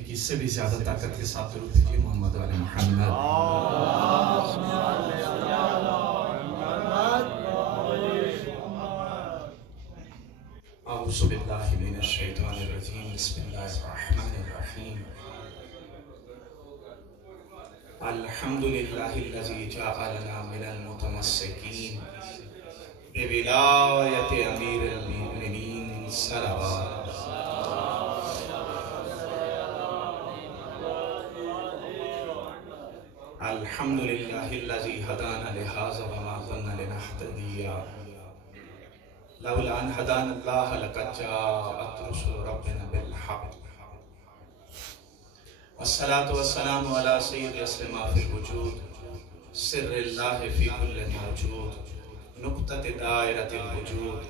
کبھی کی سے بھی زیادہ طاقت کے ساتھ درود دیجیے محمد علی محمد. اعوذ باللہ من الشیطان الرجیم. بسم اللہ الرحمن الرحیم. الحمدللہ الذی جعلنا من المتمسکین بولایت امیر المؤمنین صلوات. الحمدللہ الذی ہدانا لہذا وما كنا لنہتدی لولا ان ہدانا اللہ لقد جاءت رسل ربنا بالحق. والصلاة والسلام على سید اسلم فی الوجود سر اللہ فی کل موجود نقطۃ دائرۃ الوجود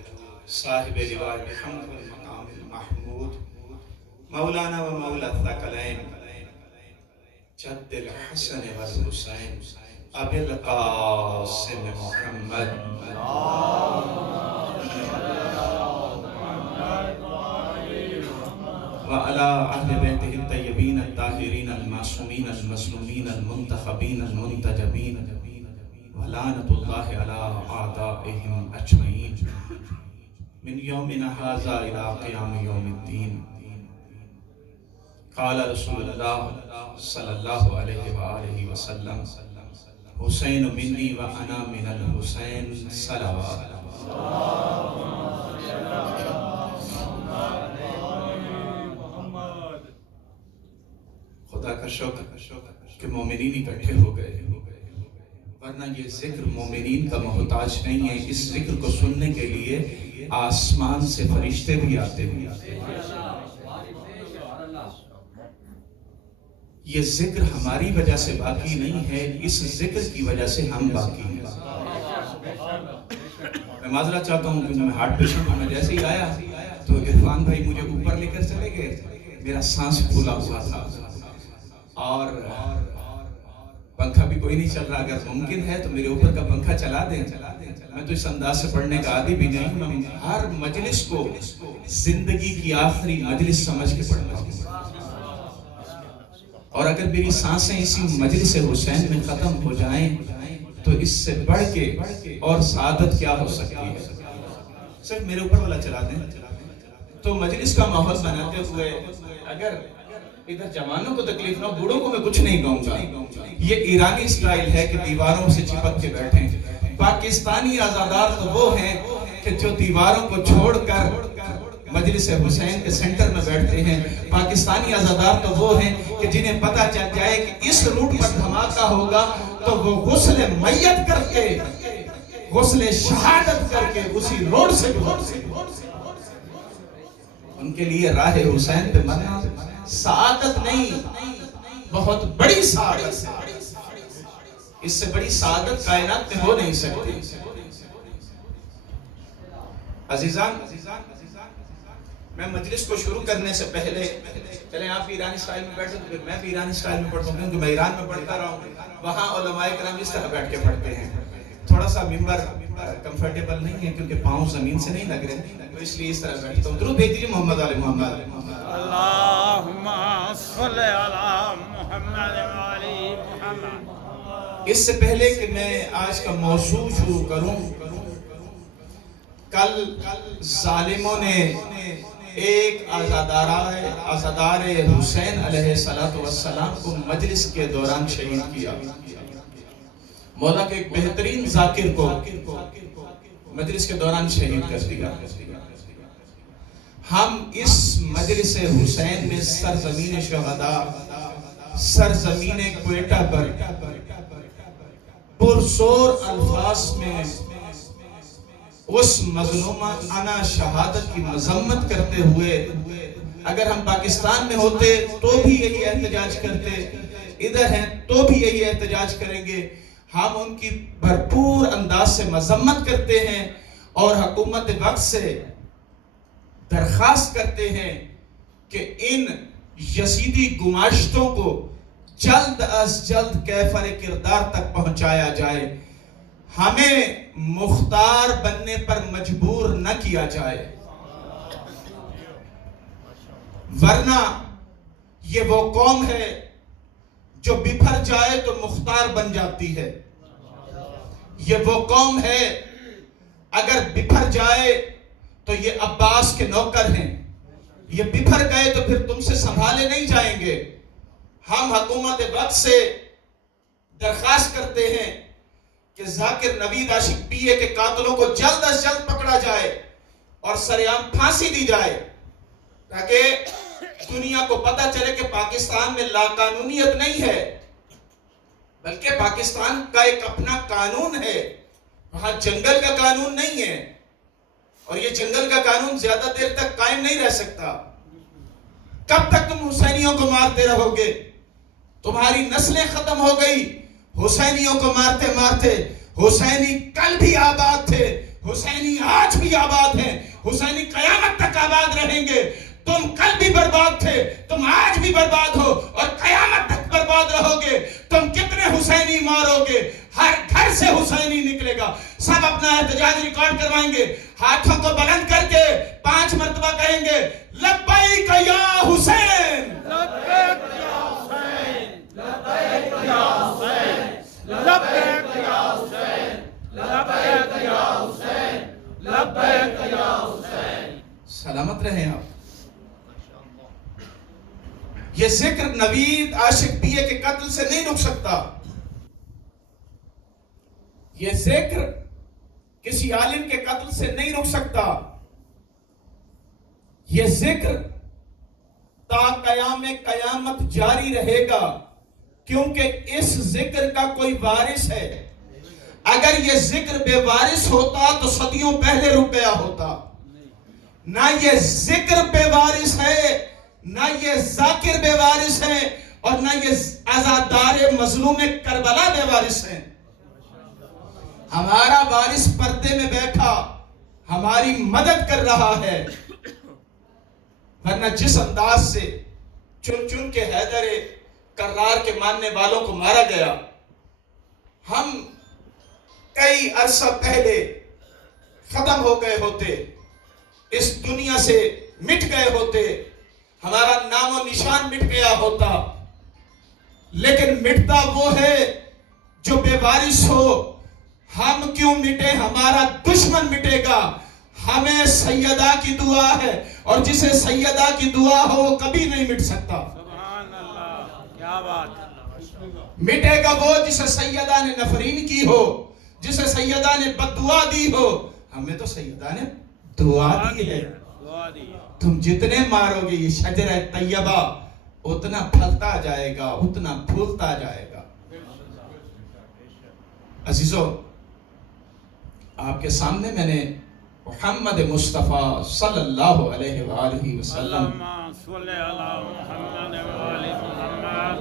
صاحب لواء الحمد والمقام المحمود مولانا و مولا الثقلین جد الحسن والحسین ابی القاسم محمد وعلى اہل بیتہ الطیبین الطاہرین المعصومین المظلومین المنتخبین المنتجبین ولعنۃ اللہ علی اعدائہم اجمعین من یومنا ھذا الی قیام یوم الدین. قال رسول اللہ صلی اللہ علیہ وآلہ وسلم حسین منی و انا من الحسین صلوات. خدا کا شکر کہ مومنین اکٹھے ہو گئے، ورنہ یہ ذکر مومنین کا محتاج نہیں ہے. اس ذکر کو سننے کے لیے آسمان سے فرشتے بھی آتے ہیں. یہ ذکر ہماری وجہ سے باقی نہیں ہے، اس ذکر کی وجہ سے ہم باقی ہیں. میں معذرت چاہتا ہوں کہ میں ہارٹ پیشنٹ ہوں. میں جیسے ہی آیا تو عرفان بھائی مجھے اوپر لے کر چلے گئے. میرا سانس پھولا ہوا تھا اور پنکھا بھی کوئی نہیں چل رہا. اگر ممکن ہے تو میرے اوپر کا پنکھا چلا دیں. میں تو اس انداز سے پڑھنے کا عادی بھی نہیں. میں ہر مجلس کو زندگی کی آخری مجلس سمجھ کے پڑھتا ہوں، اور اگر میری سانسیں اسی مجلس حسین میں ختم ہو جائیں تو اس سے بڑھ کے اور سعادت کیا ہو سکتی ہے. صرف میرے اوپر والا چلا دیں. تو مجلس کا ماحول بناتے ہوئے اگر ادھر جوانوں کو تکلیف نہ، بوڑھوں کو میں کچھ نہیں کہوں گا. یہ ایرانی اسٹائل ہے کہ دیواروں سے چپک کے بیٹھیں. پاکستانی عزادار تو وہ ہیں کہ جو دیواروں کو چھوڑ کر مجلس حسین کے سینٹر میں بیٹھتے ہیں. پاکستانی عزادار تو وہ ہیں کہ جنہیں پتہ چل جائے کہ اس روٹ پر دھماکہ ہوگا تو وہ غسل میت کر کے، غسل شہادت کر کے اسی روڈ سے گزرتے. ان کے لیے راہ حسین پہ مرنا سعادت نہیں، بہت بڑی سعادت ہے. اس سے بڑی سعادت کائنات میں ہو نہیں سکتی. عزیزان، میں مجلس کو شروع کرنے سے پہلے چلیں آپ بھی ایرانی اسٹائل میں بیٹھیں تو پھر میں بھی ایرانی اسٹائل میں پڑھتا ہوں، کیونکہ میں ایران میں پڑھتا رہا ہوں. وہاں علماء کرام اس طرح بیٹھ کے پڑھتے ہیں. تھوڑا سا ممبر کمفرٹیبل نہیں ہے کیونکہ پاؤں زمین سے نہیں لگ رہے، تو اس لیے اس طرح بیٹھتا ہوں. درود بھیج دیجیے محمد علی محمد. اللہم صلی علی محمد علی محمد. اس سے پہلے کہ میں آج کا موضوع شروع کروں، کل ظالموں نے ایک عزادار حسین علیہ السلام کو مجلس کے دوران شہید کیا. مولا کے ایک بہترین ذاکر کو مجلس کے دوران شہید کر دیا. ہم اس مجلس حسین میں سرزمین شہداء، سرزمین کوئٹہ پر پرزور الفاظ میں اس مظلومہ انا شہادت کی مذمت کرتے ہوئے، اگر ہم پاکستان میں ہوتے تو بھی یہی احتجاج کرتے، ادھر ہیں تو بھی یہی احتجاج کریں گے. ہم ان کی بھرپور انداز سے مذمت کرتے ہیں اور حکومت وقت سے درخواست کرتے ہیں کہ ان یزیدی گماشتوں کو جلد از جلد کیفر کردار تک پہنچایا جائے. ہمیں مختار بننے پر مجبور نہ کیا جائے، ورنہ یہ وہ قوم ہے جو بپھر جائے تو مختار بن جاتی ہے. یہ وہ قوم ہے اگر بپھر جائے تو یہ عباس کے نوکر ہیں. یہ بپھر گئے تو پھر تم سے سنبھالے نہیں جائیں گے. ہم حکومت وقت سے درخواست کرتے ہیں کہ ذاکر نوید عاشق پی اے کے قاتلوں کو جلد از جلد پکڑا جائے اور سرعام پھانسی دی جائے، تاکہ دنیا کو پتہ چلے کہ پاکستان میں لا قانونیت نہیں ہے، بلکہ پاکستان کا ایک اپنا قانون ہے. وہاں جنگل کا قانون نہیں ہے، اور یہ جنگل کا قانون زیادہ دیر تک قائم نہیں رہ سکتا. کب تک تم حسینیوں کو مارتے رہو گے؟ تمہاری نسلیں ختم ہو گئی حسینیوں کو مارتے مارتے. حسینی کل بھی آباد تھے، حسینی آج بھی آباد ہیں، حسینی قیامت تک آباد رہیں گے. تم کل بھی برباد تھے، تم آج بھی برباد ہو اور قیامت تک برباد رہو گے. تم کتنے حسینی مارو گے؟ ہر گھر سے حسینی نکلے گا. سب اپنا احتجاج ریکارڈ کروائیں گے، ہاتھوں کو بلند کر کے 5 مرتبہ کہیں گے لبیک یا حسین، لبیک یا حسین، لبیک یا حسین، لبیک یا حسین، لبیک یا حسین، لبیک یا حسین. سلامت رہیں آپ. یہ ذکر نوید عاشق پی اے کے قتل سے نہیں رک سکتا. یہ ذکر کسی عالم کے قتل سے نہیں رک سکتا. یہ ذکر تا قیام قیامت جاری رہے گا، کیونکہ اس ذکر کا کوئی وارث ہے. اگر یہ ذکر بے وارث ہوتا تو صدیوں پہلے رک گیا ہوتا. نہ یہ ذکر بے وارث ہے، نہ یہ ذاکر بے وارث ہے، اور نہ یہ عزادار مظلوم کربلا بے وارث ہے. ہمارا وارث پردے میں بیٹھا ہماری مدد کر رہا ہے. ورنہ جس انداز سے چن چن کے حیدر کرار کے ماننے والوں کو مارا گیا، ہم کئی عرصہ پہلے ختم ہو گئے ہوتے، اس دنیا سے مٹ گئے ہوتے، ہمارا نام و نشان مٹ گیا ہوتا. لیکن مٹتا وہ ہے جو بے وارث ہو. ہم کیوں مٹے؟ ہمارا دشمن مٹے گا. ہمیں سیدہ کی دعا ہے، اور جسے سیدہ کی دعا ہو وہ کبھی نہیں مٹ سکتا. سبحان اللہ، کیا بات. مٹے گا وہ جسے سیدہ نے نفرین کی ہو، جسے سیدہ نے بددعا دی ہو. ہمیں تو سیدہ نے دعا دی ہے. تم جتنے مارو گے یہ شجرہ طیبہ اتنا پھلتا جائے گا، اتنا پھولتا جائے گا. عزیزو، آپ کے سامنے میں نے محمد مصطفیٰ صلی اللہ علیہ وآلہ وسلم، اللہم صلی علی محمد وآلہ محمد.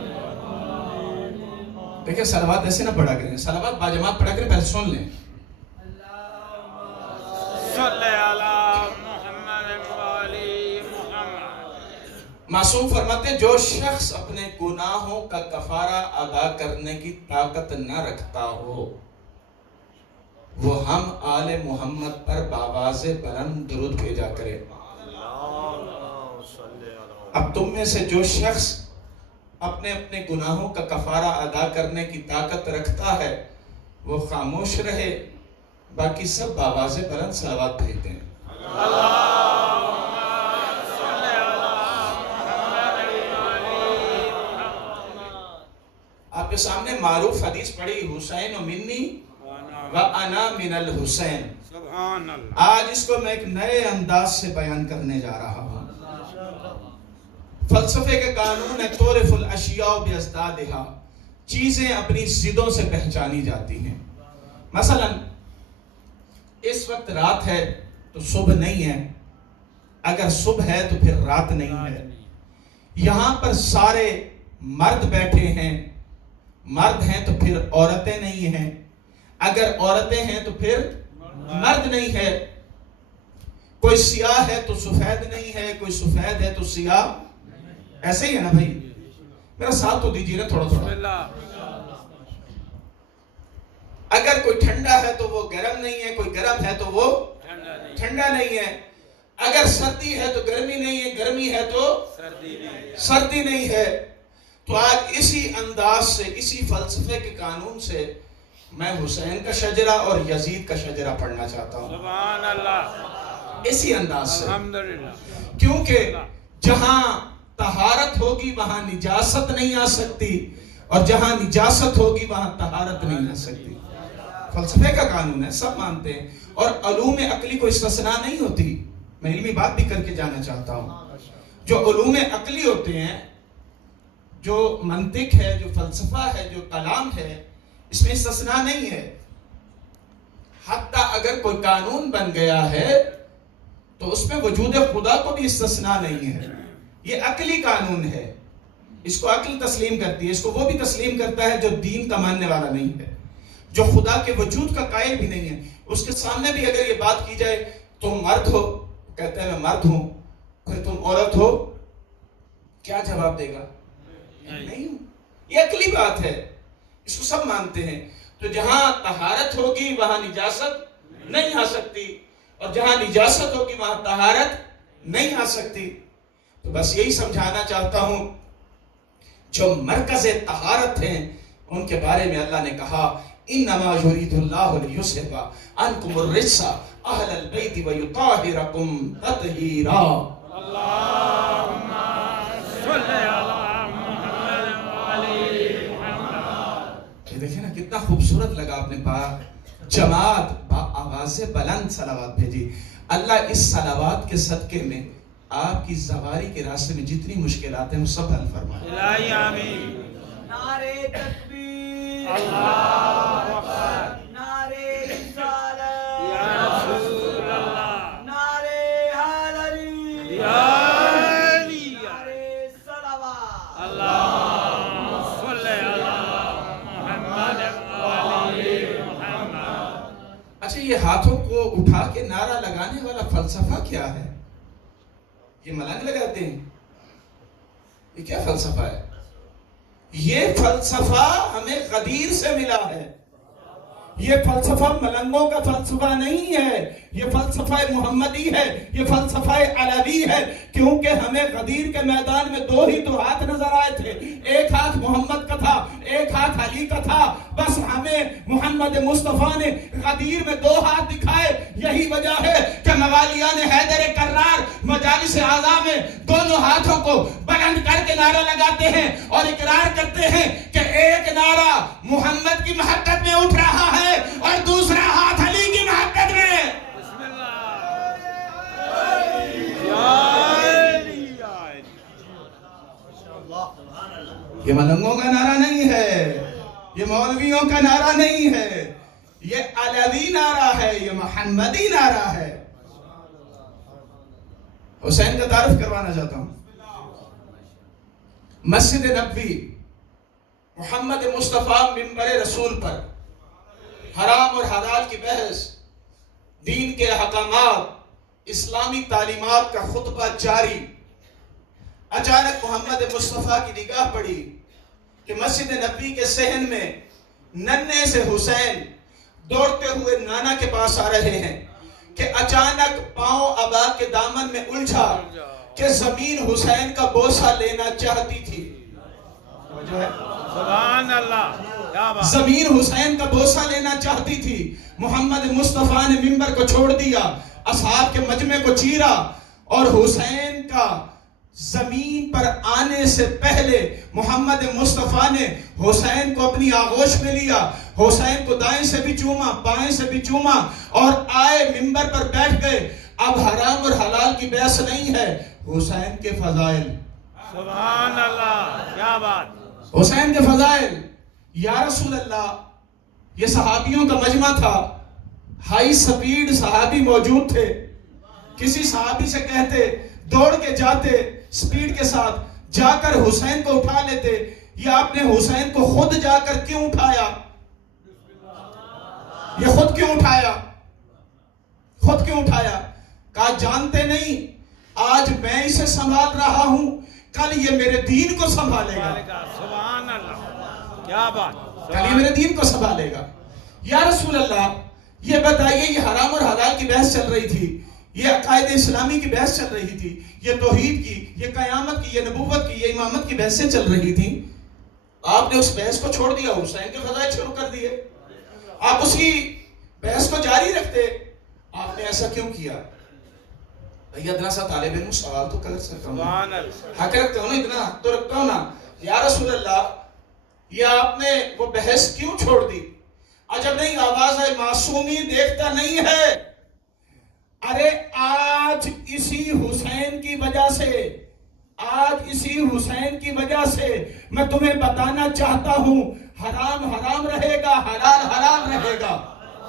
دیکھیں صلوات ایسے نہ پڑھا کریں، صلوات باجماعت پڑھا کریں، پہلے سن لیں. صلی علی محمد وآلہ محمد. معصوم فرماتے ہیں جو شخص اپنے گناہوں کا کفارہ ادا کرنے کی طاقت نہ رکھتا ہو، وہ ہم آل محمد پر باواز بلند درود بھیجا کرے. اب تم میں سے جو شخص اپنے اپنے گناہوں کا کفارہ ادا کرنے کی طاقت رکھتا ہے وہ خاموش رہے، باقی سب باواز بلند صلوات بھیجتے ہیں. آپ کے سامنے معروف حدیث پڑھی، حسین و منی وَأَنَا مِنَ الْحُسَيْن. سبحان اللہ. آج اس کو میں ایک نئے انداز سے بیان کرنے جا رہا ہوں. فلسفے کے قانون ہے تُعْرَفُ الْأَشْيَاءُ بِأَضْدَادِهَا. چیزیں اپنی ضدوں سے پہچانی جاتی ہیں. مثلا اس وقت رات ہے تو صبح نہیں ہے، اگر صبح ہے تو پھر رات نہیں ہے. یہاں پر سارے مرد بیٹھے ہیں، مرد ہیں تو پھر عورتیں نہیں ہیں، اگر عورتیں ہیں تو پھر مرد نہیں ہے. کوئی سیاہ ہے تو سفید نہیں ہے، کوئی سفید ہے تو سیاہ. ایسے ہی ہے نا بھائی؟ میرا ساتھ تو دیجیے نا تھوڑا تھوڑا. اگر کوئی ٹھنڈا ہے تو وہ گرم نہیں ہے، کوئی گرم ہے تو وہ ٹھنڈا نہیں ہے. اگر سردی ہے تو گرمی نہیں ہے، گرمی ہے تو سردی نہیں ہے۔ تو آج اسی انداز سے، اسی فلسفے کے قانون سے میں حسین کا شجرہ اور یزید کا شجرہ پڑھنا چاہتا ہوں، سبحان اللہ، اسی انداز سے، الحمدللہ، کیونکہ جہاں طہارت ہوگی وہاں نجاست نہیں آ سکتی، اور جہاں نجاست ہوگی وہاں طہارت نہیں آ سکتی۔ فلسفے کا قانون ہے، سب مانتے ہیں، اور علوم عقلی کو استثناء نہیں ہوتی۔ میں علمی بات بھی کر کے جانا چاہتا ہوں، جو علوم عقلی ہوتے ہیں، جو منطق ہے، جو فلسفہ ہے، جو کلام ہے، اس میں استثناء نہیں ہے۔ حتیٰ اگر کوئی قانون بن گیا ہے تو اس میں وجود خدا کو بھی استثناء نہیں ہے۔ یہ عقلی قانون ہے، اس کو عقل تسلیم کرتی ہے، اس کو وہ بھی تسلیم کرتا ہے جو دین کا ماننے والا نہیں ہے، جو خدا کے وجود کا قائل بھی نہیں ہے۔ اس کے سامنے بھی اگر یہ بات کی جائے تم مرد ہو، کہتا ہے میں مرد ہوں، پھر تم عورت ہو، کیا جواب دے گا؟ نہیں ہوں۔ یہ عقلی بات ہے، اس کو سب مانتے ہیں۔ تو جہاں طہارت ہوگی وہاں نجاست نہیں آ سکتی، اور جہاں نجاست ہوگی وہاں طہارت نہیں آ سکتی۔ تو بس یہی سمجھانا چاہتا ہوں، جو مرکز طہارت ہیں ان کے بارے میں اللہ نے کہا انما یرید اللہ لیذھب عنکم الرجس اہل البیت ویطہرکم تطہیرا۔ اللہم صلی علی محمد وعلی محمد۔ یہ دیکھیں نا کتنا خوبصورت لگا، آپ نے جماعت با آواز بلند صلوات بھیجی۔ اللہ اس صلوات کے صدقے میں آپ کی زواری کے راستے میں جتنی مشکلات ہیں وہ سب حل فرمائے۔ الہی آمین۔ نعرے تکبیر، اللہ اکبر، نعرے رسالت، یا رسول اللہ، نعرے حیدری، یا علی، نعرے صلوات۔ اللہم صلی علی محمد وعلی محمد۔ اچھا، یہ ہاتھوں کو اٹھا کے نعرہ لگانے والا فلسفہ کیا ہے؟ یہ ملنگ لگاتے ہیں، یہ کیا فلسفہ ہے؟ یہ فلسفہ ہمیں غدیر سے ملا ہے۔ یہ فلسفہ ملنگوں کا فلسفہ نہیں ہے، یہ فلسفہ محمدی ہے، یہ فلسفہ علوی ہے، کیونکہ ہمیں غدیر کے میدان میں دو ہی تو ہاتھ نظر آئے تھے، ایک ہاتھ محمد کا تھا، ایک ہاتھ علی کا تھا، بس ہمیں محمد مصطفیٰ نے غدیر میں دو ہاتھ دکھائے۔ یہی وجہ ہے کہ موالیان حیدر کرار مجالس اعضاء میں دونوں ہاتھوں کو بلند کر کے نعرہ لگاتے ہیں اور اقرار کرتے ہیں کہ ایک نعرہ محمد کی محبت میں اٹھ رہا ہے اور دوسرا ہاتھ علی کی محبت میں۔ بسم اللہ، یا علی، یا علی۔ یہ ملنگوں کا نعرہ نہیں ہے، یہ مولویوں کا نعرہ نہیں ہے، یہ علوی نعرہ ہے، یہ محمدی نعرہ ہے۔ حسین کا تعارف کروانا چاہتا ہوں۔ مسجد نبوی، محمد مصطفیٰ منبر رسول پر حرام اور حلال کی بحث، دین کے احکامات، اسلامی تعلیمات کا خطبہ جاری۔ اچانک محمد مصطفیٰ کی نگاہ پڑی کہ مسجد نبوی کے صحن میں ننھے سے حسین دوڑتے ہوئے نانا کے پاس آ رہے ہیں کہ اچانک پاؤں ابا کے دامن میں الجھا کہ زمین حسین کا بوسہ لینا چاہتی تھی۔ سبحان اللہ، کیا بات۔ زمین حسین کا بوسہ لینا چاہتی تھی۔ محمد مصطفیٰ نے منبر کو چھوڑ دیا، اصحاب کے مجمع کو چیرا، اور حسین کا زمین پر آنے سے پہلے محمد مصطفیٰ نے حسین کو اپنی آغوش میں لیا، حسین کو دائیں سے بھی چوما، بائیں سے بھی چوما، اور آئے منبر پر بیٹھ گئے۔ اب حرام اور حلال کی بحث نہیں ہے، حسین کے فضائل۔ سبحان اللہ، کیا بات۔ حسین کے فضائل۔ یا رسول اللہ، یہ صحابیوں کا مجمع تھا، ہائی سپیڈ صحابی موجود تھے، کسی صحابی سے کہتے دوڑ کے جاتے سپیڈ کے ساتھ جا کر حسین کو اٹھا لیتے، یا آپ نے حسین کو خود جا کر کیوں اٹھایا؟ یہ خود کیوں اٹھایا؟ خود کیوں اٹھایا؟ کہا جانتے نہیں، آج میں اسے سنبھال رہا ہوں، کل یہ میرے دین کو سنبھالے گا، سبحان اللہ، کیا بات۔ کل یہ میرے دین کو سنبھالے گا۔ یا رسول اللہ، یہ بتائیے، یہ حرام اور حلال کی بحث چل رہی تھی، یہ عقائد اسلامی کی بحث چل رہی تھی، یہ توحید کی، یہ قیامت کی، یہ نبوت کی، یہ امامت کی بحثیں چل رہی تھیں. آپ نے اس بحث کو چھوڑ دیا، حسین کے فضائل شروع کر دیے. آپ اس کی بحث کو جاری رکھتے. آپ نے ایسا کیوں کیا؟ بھئی ادنا سا طالب علم سوال تو کر سکتا ہوں، حق رکھتے ہو نا، اتنا حق تو رکھتا ہوں نا. یا رسول اللہ، یہ آپ نے وہ بحث کیوں چھوڑ دی؟ عجب نہیں آواز ہے معصومی دیکھتا نہیں ہے. ارے آج اسی حسین کی وجہ سے، آج اسی حسین کی وجہ سے میں تمہیں بتانا چاہتا ہوں، حرام حرام رہے گا، حلال حلال رہے گا.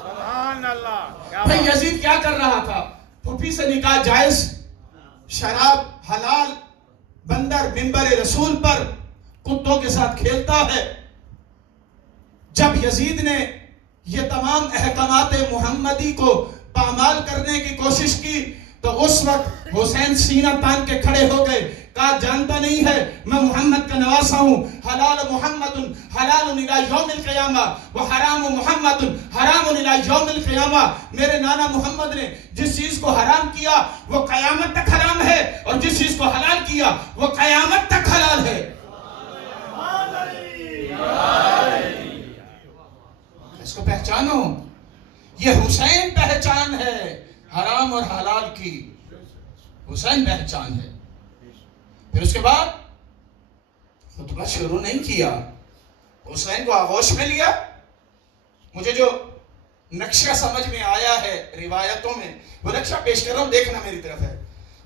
سبحان اللہ. بھئی یزید کیا کر رہا تھا؟ پھوپھی سے نکاح جائز، شراب حلال، بندر منبر رسول پر کتوں کے ساتھ کھیلتا ہے. جب یزید نے یہ تمام احکامات محمدی کو پامال کرنے کی کوشش کی تو اس وقت حسین سینہ تان کے کھڑے ہو گئے، کہا جانتا نہیں ہے میں محمد کا نواسا ہوں. حلال محمد حلال الی یوم القیامہ وحرام محمد حرام الی یوم القیامہ. میرے نانا محمد نے جس چیز کو حرام کیا وہ قیامت تک حرام ہے، اور جس چیز کو حلال کیا وہ قیامت تک حلال ہے. اس کو پہچانو، یہ حسین پہچان ہے حرام اور حلال کی. حسین پہچان ہے. پھر اس کے بعد خطبہ شروع نہیں کیا، حسین کو آغوش میں لیا. مجھے جو نقشہ سمجھ میں آیا ہے روایتوں میں، وہ نقشہ پیش کر رہا ہوں، دیکھنا میری طرف ہے.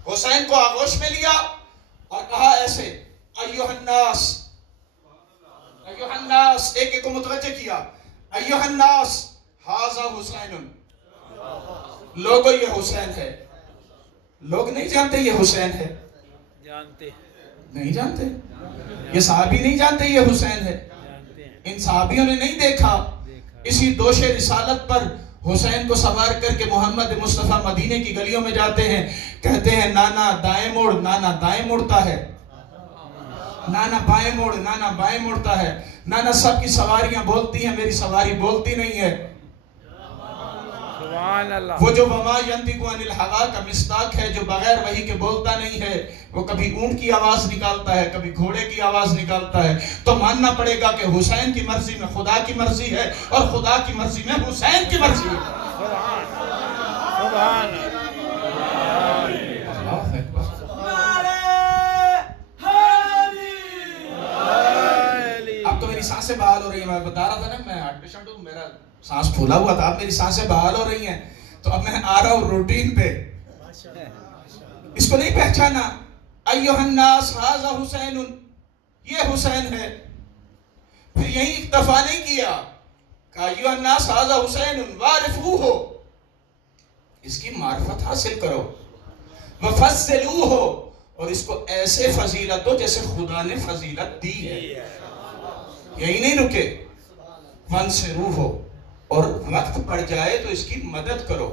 حسین کو آغوش میں لیا اور کہا ایسے، ایوہ الناس، ایوہ الناس، ایک کو متوجہ کیا، ایوہ الناس ھذا حسین. لوگوں یہ حسین ہے. لوگ نہیں جانتے یہ حسین ہے، جانتے نہیں جانتے. یہ صحابی نہیں جانتے یہ حسین ہے. ان صحابیوں نے نہیں دیکھا. اسی دوش رسالت پر حسین کو سوار کر کے محمد مصطفیٰ مدینے کی گلیوں میں جاتے ہیں، کہتے ہیں نانا دائیں موڑ، نانا دائیں مڑتا ہے، نانا بائیں موڑ، نانا بائیں مڑتا ہے. نانا سب کی سواریاں بولتی ہیں، میری سواری بولتی نہیں ہے. سبحان اللہ. وہ جو وما ینطق عن الہوا کا مصداق ہے، جو بغیر وحی کے بولتا نہیں ہے، وہ کبھی اونٹ کی آواز نکالتا ہے، کبھی گھوڑے کی آواز نکالتا ہے. تو ماننا پڑے گا کہ حسین کی مرضی میں خدا کی مرضی ہے، اور خدا کی مرضی میں حسین کی مرضی ہے. سبحان اب تو میری سانسیں بحال ہو رہی ہیں. میں بتا رہا تھا نا، میں ہارٹ پیشنٹ ہوں، میرا سانس پھولا ہوا تھا. اب میری سانسیں بحال ہو رہی ہیں، تو اب میں آ رہا ہوں روٹین پہ. اس کو نہیں پہچانا. ایوہ الناس ھذا حسین، یہ حسین ہے. پھر یہی اکتفا نہیں کیا، کہا ایوہ الناس ھذا حسین وعرفوہ، اس کی معرفت حاصل کرو، وفضلوہ، اور اس کو ایسے فضیلت دو جیسے خدا نے فضیلت دی ہے. یہی نہیں رکے، وانصروہ، اور وقت پڑ جائے تو اس کی مدد کرو.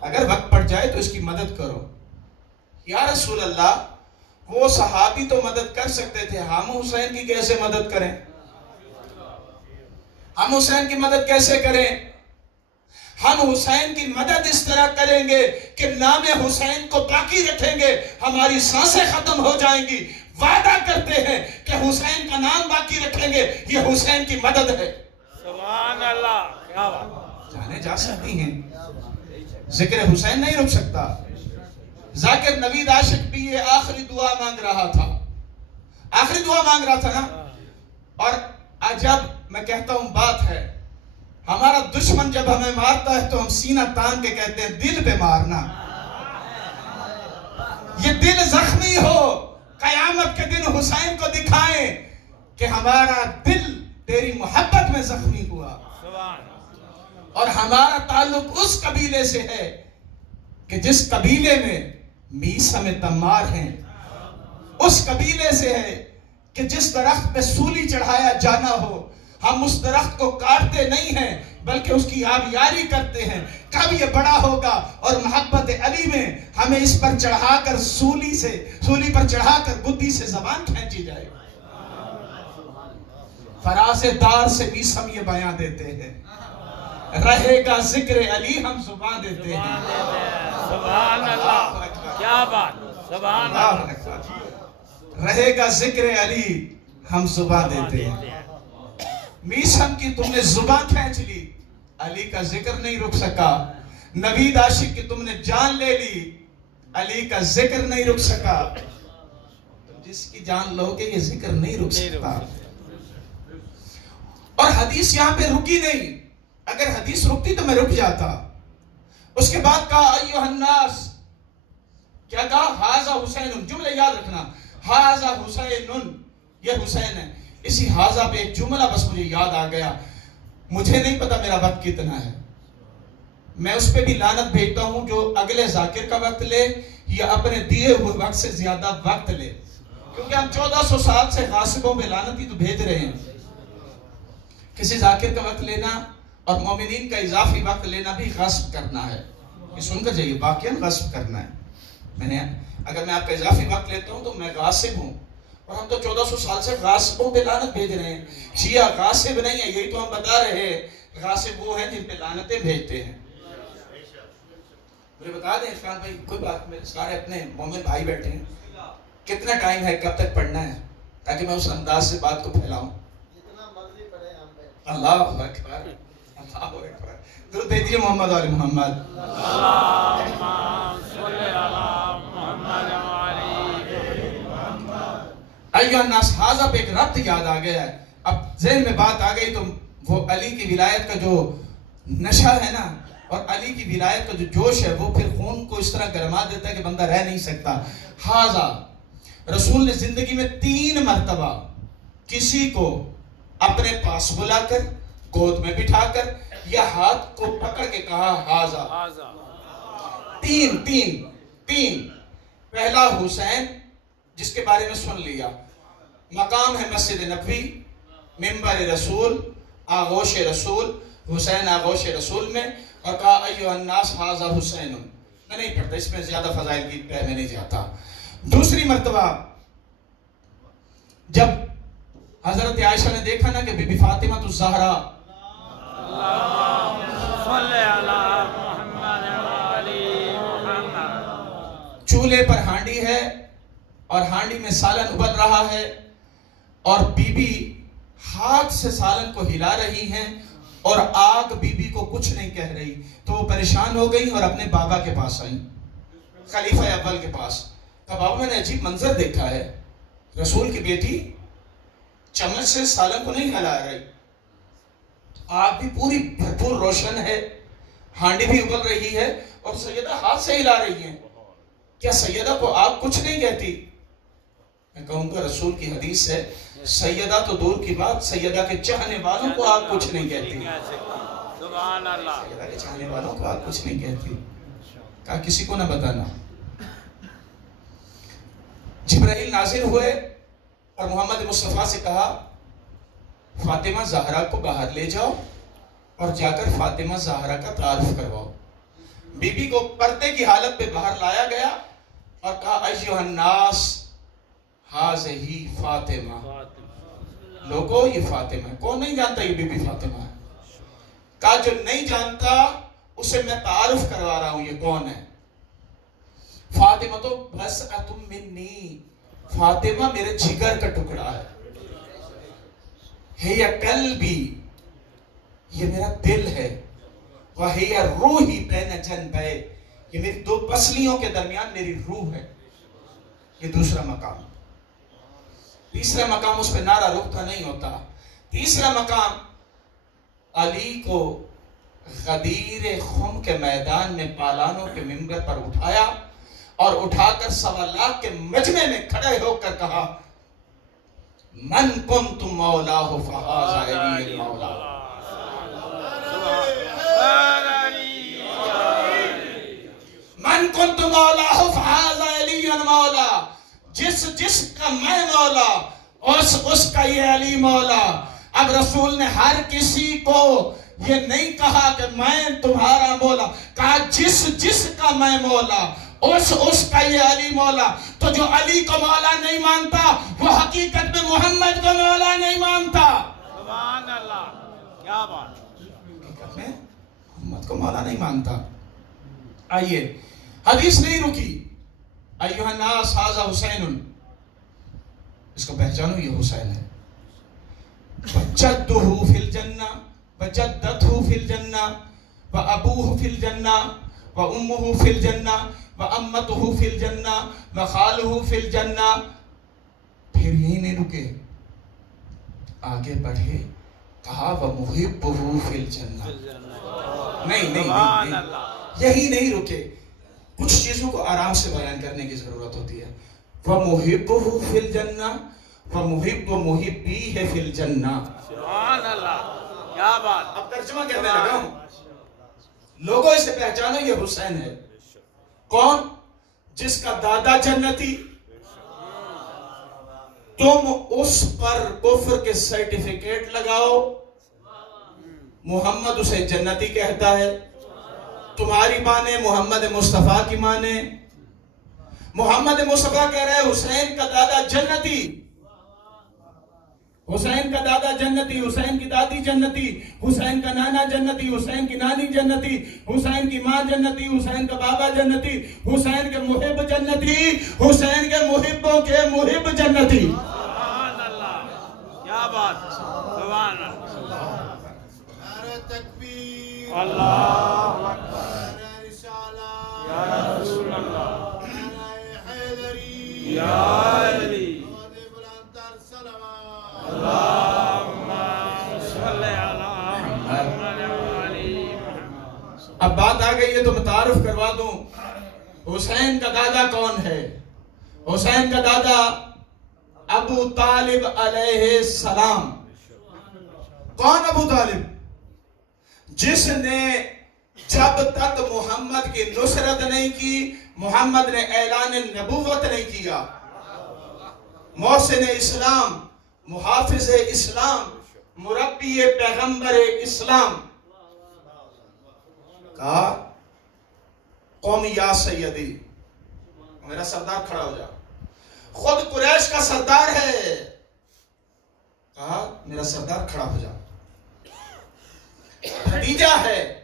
اگر وقت پڑ جائے تو اس کی مدد کرو. یا رسول اللہ، وہ صحابی تو مدد کر سکتے تھے، ہم حسین کی کیسے مدد کریں؟ ہم حسین کی مدد کیسے کریں؟ ہم حسین کی مدد اس طرح کریں گے کہ نام حسین کو باقی رکھیں گے، ہماری سانسیں ختم ہو جائیں گی. وعدہ کرتے ہیں کہ حسین کا نام باقی رکھیں گے، یہ حسین کی مدد ہے. سبحان اللہ. کیا بات. جانے جا سکتی ہیں، ذکر حسین نہیں رک سکتا. ذاکر نوید عاشق بھی یہ آخری دعا مانگ رہا تھا، آخری دعا مانگ رہا تھا نا. اور عجب میں کہتا ہوں بات ہے، ہمارا دشمن جب ہمیں مارتا ہے تو ہم سینہ تان کے کہتے ہیں دل پہ مارنا. یہ دل زخمی ہو، قیامت کے دن حسین کو دکھائیں کہ ہمارا دل تیری محبت میں زخمی ہوا. اور ہمارا تعلق اس قبیلے سے ہے کہ جس قبیلے میں میثم تمار ہیں، اس قبیلے سے ہے کہ جس درخت پہ سولی چڑھایا جانا ہو، ہم اس درخت کو کاٹتے نہیں ہیں بلکہ اس کی آبیاری کرتے ہیں. کب یہ بڑا ہوگا اور محبت علی میں ہمیں اس پر چڑھا کر سولی پر چڑھا کر گدی سے زبان کھینچی جائے. فراز دار سے میثم یہ بیان دیتے ہیں، رہے گا ذکر علی ہم زبان دیتے ہیں. کیا بات سبحان اللہ اللہ اکبر۔ رہے گا ذکر علی ہم زباں دیتے ہیں، میسم کی تم نے زباں کھینچ لی، علی کا ذکر نہیں رک سکا۔ نوید عاشق کی تم نے جان لے لی، علی کا ذکر نہیں رک سکا۔ تم جس کی جان لو گے یہ ذکر نہیں رک سکتا۔ اور حدیث یہاں پہ رکی نہیں، اگر حدیث رکتی تو میں رک جاتا۔ اس کے بعد کہا ایوہ الناس، کیا کہا؟ ہاذا حسین، جملہ یاد رکھنا، ہاذا حسین، یہ حسین ہے۔ اسی ہاذا پہ ایک جملہ بس مجھے یاد آ گیا، مجھے نہیں پتا میرا وقت کتنا ہے، میں اس پہ بھی لعنت بھیجتا ہوں جو اگلے ذاکر کا وقت لے یا اپنے دیے ہوئے وقت سے زیادہ وقت لے، کیونکہ ہم 1400 سال سے غاصبوں پہ لعنت ہی تو بھیج رہے ہیں۔ کسی ذاکر کا وقت لینا اور مومنین کا اضافی وقت لینا بھی غصب کرنا ہے، یہ سن کر جائیے، واقعاً غصب کرنا ہے۔ اگر میں آپ کا اضافی وقت لیتا ہوں تو میں غاصب ہوں، اور ہم تو 1400 سال سے غاصبوں پہ لعنت بھیج رہے ہیں۔ شیعہ غاصب نہیں ہے، یہی تو ہم بتا رہے ہیں، غاصب وہ ہیں جن پہ لعنتیں بھیجتے ہیں۔ مجھے بتا دیں عرفان بھائی، کوئی بات، میرے سارے اپنے مومن بھائی بیٹھے ہیں، کتنا ٹائم ہے، کب تک پڑھنا ہے، تاکہ میں اس انداز سے بات کو پھیلاؤں؟ اللہ اکبر، اللہ اکبر، درود بھیجیے محمد علی محمد۔ اللہم صلی علی محمد ایوہ الناس، ہاذا پہ ایک ربط یاد آ گیا ہے۔ اب ذہن میں بات آ گئی تو وہ علی کی ولایت کا جو نشہ ہے نا، اور علی کی ولایت کا جو جوش ہے، وہ پھر خون کو اس طرح گرما دیتا ہے کہ بندہ رہ نہیں سکتا۔ ہاذا، رسول نے زندگی میں 3 مرتبہ کسی کو اپنے پاس بلا کر، گود میں بٹھا کر یا ہاتھ کو پکڑ کے کہا ہاذا۔ تین۔ پہلا حسین، جس کے بارے میں سن لیا، مقام ہے مسجد نبوی، منبر رسول، آغوش رسول، حسین آغوش رسول میں، اور کہا ایوہ الناس ہاذا حسین۔ میں نہیں پڑھتا، اس میں زیادہ فضائل کی پہ میں نہیں جاتا۔ دوسری مرتبہ جب حضرت عائشہ نے دیکھا نا کہ بی بی فاطمہ الزہرا صلی علی محمد علی محمد، چولہے پر ہانڈی ہے اور ہانڈی میں سالن ابل رہا ہے، اور بی بی ہاتھ سے سالن کو ہلا رہی ہیں، اور آگ بی بی کو کچھ نہیں کہہ رہی، تو وہ پریشان ہو گئی اور اپنے بابا کے پاس آئیں، خلیفہ اول کے پاس۔ کہا بابا میں نے عجیب منظر دیکھا ہے، رسول کی بیٹی چمچ سے سالن کو نہیں ہلا رہی، آگ بھی پوری بھرپور روشن ہے، ہانڈی بھی ابل رہی ہے، اور سیدہ ہاتھ سے ہلا رہی ہیں، کیا سیدہ کو آگ کچھ نہیں کہتی؟ میں کہوں گا رسول کی حدیث ہے، سیدہ تو دور کی بات، سیدہ کے چاہنے والوں کو آگ کچھ نہیں کہتی۔ سبحان اللہ، سیدہ کے چاہنے والوں کو آگ کچھ نہیں کہتی۔ کہا کسی کو نہ بتانا۔ جبرائیل نازل ہوئے اور محمد مصطفیٰ سے کہا فاطمہ زہرا کو باہر لے جاؤ اور جا کر فاطمہ زہرا کا تعارف کرواؤ۔ بی بی کو پردے کی حالت پہ باہر لایا گیا اور کہا ایھا الناس ہذہ فاطمہ، لوگو یہ فاطمہ ہے۔ کون نہیں جانتا یہ بی بی فاطمہ ہے؟ کہا جو نہیں جانتا اسے میں تعارف کروا رہا ہوں، یہ کون ہے؟ فاطمہ تو بسعۃ منی، فاطمہ میرے جگر کا ٹکڑا ہے، ہی قلبی، یہ میرا دل ہے، وہی روحی بین جنبی، یہ میری 2 پسلیوں کے درمیان میری روح ہے۔ یہ دوسرا مقام۔ تیسرا مقام، اس پہ نعرہ رکتا نہیں ہوتا، تیسرا مقام علی کو غدیر خم کے میدان میں پالانوں کے منبر پر اٹھایا اور اٹھا کر 1.25 لاکھ کے مجمع میں کھڑے ہو کر کہا من کنت مولاہ فہذا علی المولا۔ من کنت مولاہ فہذا علی المولا، جس کا میں مولا اس کا یہ علی مولا۔ اب رسول نے ہر کسی کو یہ نہیں کہا کہ میں تمہارا مولا، کہا جس کا میں مولا اس کا یہ علی مولا۔ تو جو علی کو مولا نہیں مانتا وہ حقیقت میں محمد کو مولا نہیں مانتا۔ سبحان اللہ، کیا بات، حقیقت میں محمد کو مولا نہیں مانتا۔ آئیے، حدیث نہیں رکی، ایھا الناس ھذا حسین، اس کو پہچانو یہ حسین ہے. وجدہ فی الجنہ وجدتہ فی الجنہ وابوہ فی الجنہ وامہ فی الجنہ وامتہ فی الجنہ وخالہ فی الجنہ. پھر یہی نہیں رکے، آگے بڑھے، کہا ومحبہ فی الجنہ. نہیں، یہی نہیں رکے، کچھ چیزوں کو آرام سے بیان کرنے کی ضرورت ہوتی ہے. ومحبہ فی الجنہ ومحب و محبی ہے فی الجنہ. سبحان اللہ، کیا بات. اب ترجمہ کرنے لگا ہوں. لوگوں اسے پہچانو یہ حسین ہے. کون؟ جس کا دادا جنتی. تم اس پر کفر کے سرٹیفکیٹ لگاؤ، محمد اسے جنتی کہتا ہے. تمہاری مانے محمد مصطفیٰ کی مانے. محمد مصطفیٰ کہہ رہے حسین کا دادا جنتی، حسین کا دادا جنتی، حسین کی دادی جنتی، حسین کا نانا جنتی، حسین کی نانی جنتی، حسین کی ماں جنتی، حسین کا بابا جنتی، حسین کے محب جنتی، حسین کے محبوں کے محب جنتی. سبحان اللہ، کیا بات. سبحان اللہ. نعرہ تکبیر، اللہ نعرہ رسالہ، یا رسول اللہ، نعرہ حیدری، یا علی، بہت بلند تر صلوات. اللہم صلی علی محمد و علی محمد. اب بات آ گئی ہے تو متعارف کروا دوں حسین کا دادا کون ہے. حسین کا دادا ابو طالب علیہ السلام. کون ابو طالب؟ جس نے جب تک محمد کی نصرت نہیں کی، محمد نے اعلان نبوت نہیں کیا، محسن اسلام، محافظ اسلام، مربی پیغمبر اسلام، کہا قوم یا سیدی، میرا سردار کھڑا ہو جا. خود قریش کا سردار ہے، کہا میرا سردار کھڑا ہو جا. بھتیجا ہے،